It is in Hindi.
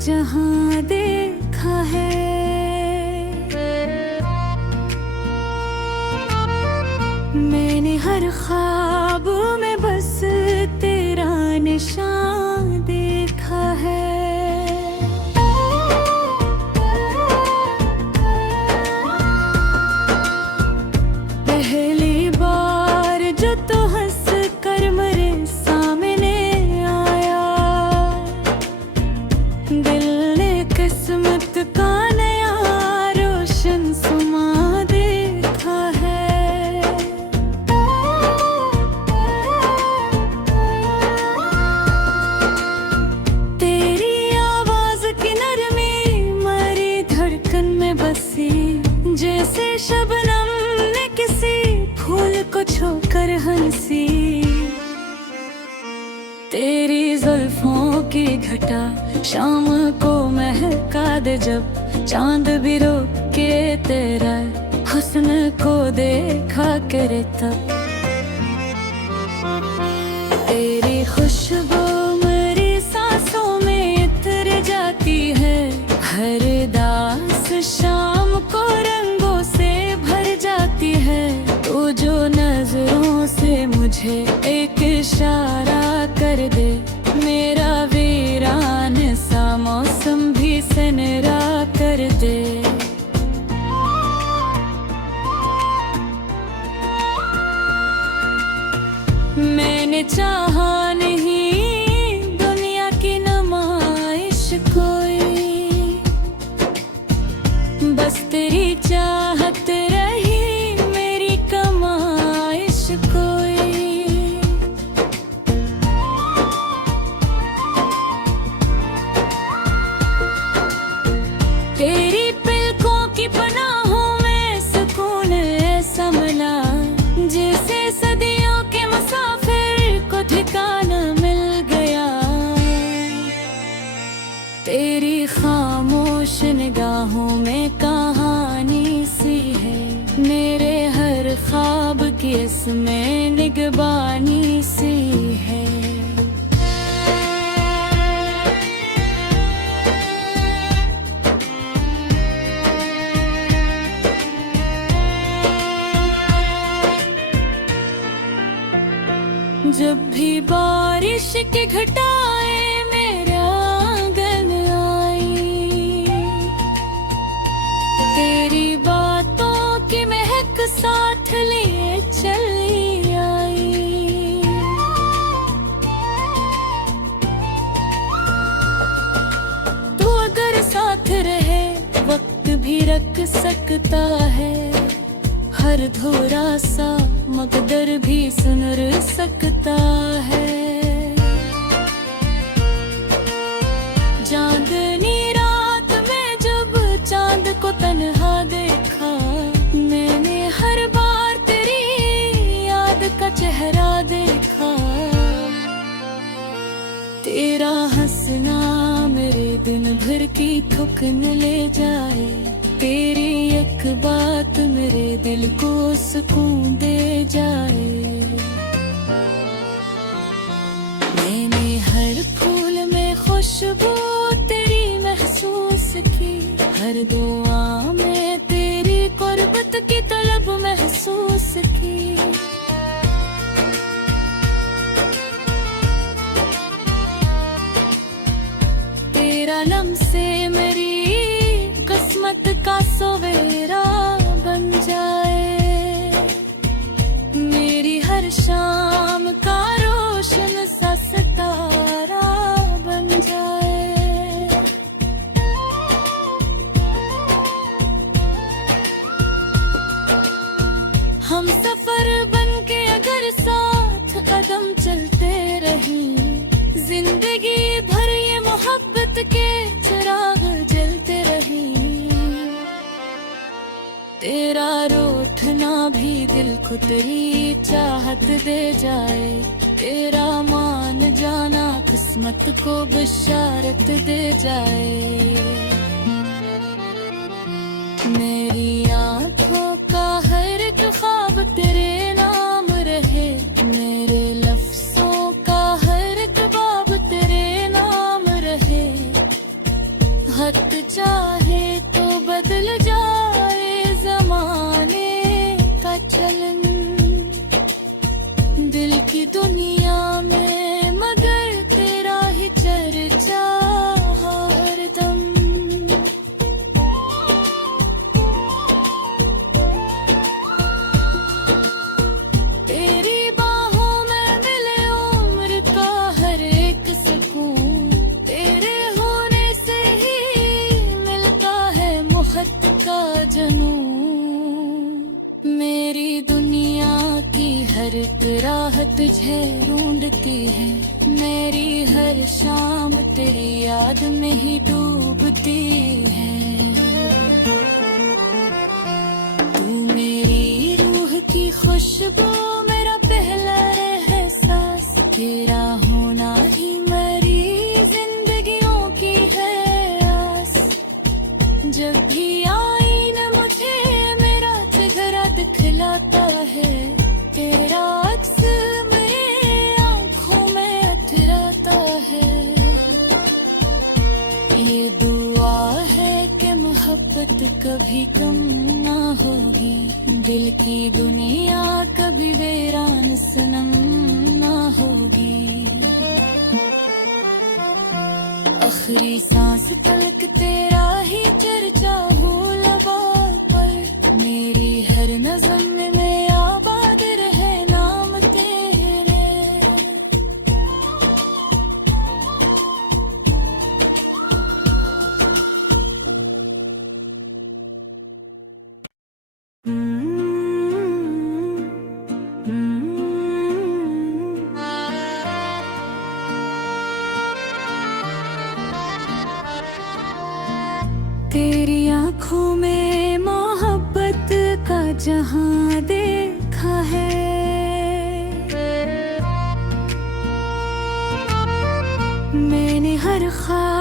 जहां देखा है। मैंने हर ख्वाब में बस तेरा निशान देखा है। पहली बार जो तो हंस कर मेरे सामने आया, दिल ने किस्मत का नया रोशन समा देखा है। तेरी आवाज की नरमी मेरी धड़कन में बसी, जैसे शबनम ने किसी फूल को छूकर हंसी। तेरी जुल्फों की घटा शाम को महका दे, जब चांद भी रोके तेरा हुस्न को देखा करे तब। तेरी खुशबू मेरी सांसों में इतर जाती है, हर दास शाम को रंगों से भर जाती है। तू जो नजरों से मुझे एक इशारा कर दे, मेरा वीरान सा मौसम भी सनरा कर दे। मैंने चाहा नहीं दुनिया की नुमाइश कोई, बस तेरी चाहत रही मेरी कमाइश कोई। तेरी पलकों की पनाहों में सुकून ऐसा मिला, जैसे सदियों के मुसाफिर को ठिकाना मिल गया। तेरी खामोश निगाहों में कहानी सी है, मेरे हर ख्वाब की इसमें निगबानी सी है। जब भी बारिश की घटाएं मेरे आंगन आई, तेरी बातों की महक साथ लिए चली आई। तू अगर साथ रहे वक्त भी रख सकता है, हर धोरा सा मकदर भी सुनर सकता है। चांदनी रात में जब चांद को तन्हा देखा, मैंने हर बार तेरी याद का चेहरा देखा। तेरा हंसना मेरे दिन भर की थकन ले जाए, तेरी एक बात मेरे दिल को सुकून दे जाए। मैंने हर फूल में खुशबू तेरी महसूस की, हर दुआ में तेरी कुर्बत की तलब महसूस की। तेरा लम्से मेरी किस्मत का सवेरा बन जाए, मेरी हर शाम का रोशन सा सितारा बन जाए। हम सफर बन के अगर साथ कदम चलते रहें, जिंदगी भर ये मोहब्बत के चिराग जलते रहें। तेरा रूठना भी दिल को तेरी चाहत दे जाए, तेरा मान जाना किस्मत को बशारत दे जाए। मेरी आँखों का हर एक ख्वाब तेरे नाम रहे, मेरे लफ्जों का हर एक बाब तेरे नाम रहे। एक राह तुझे ढूंढती है, मेरी हर शाम तेरी याद में ही डूबती है। तू मेरी रूह की खुशबू, मेरा पहला एहसास, तेरा होना ही मेरी जिंदगियों की है आस। जब भी आईना मुझे मेरा चेहरा दिखलाता है, तेरा अक्स मेरे आँखों में अथराता है। ये दुआ है कि मोहब्बत कभी कम ना होगी, दिल की दुनिया कभी वीरान सनम ना होगी। आखिरी सांस तलक तेरा ही चर्चा हो लबों पर, मेरी हर नज़्म में आबाद रहे नाम तेरे। तेरी आँखों में मोहब्बत का जहां देखा है, मैंने हर ख्वाब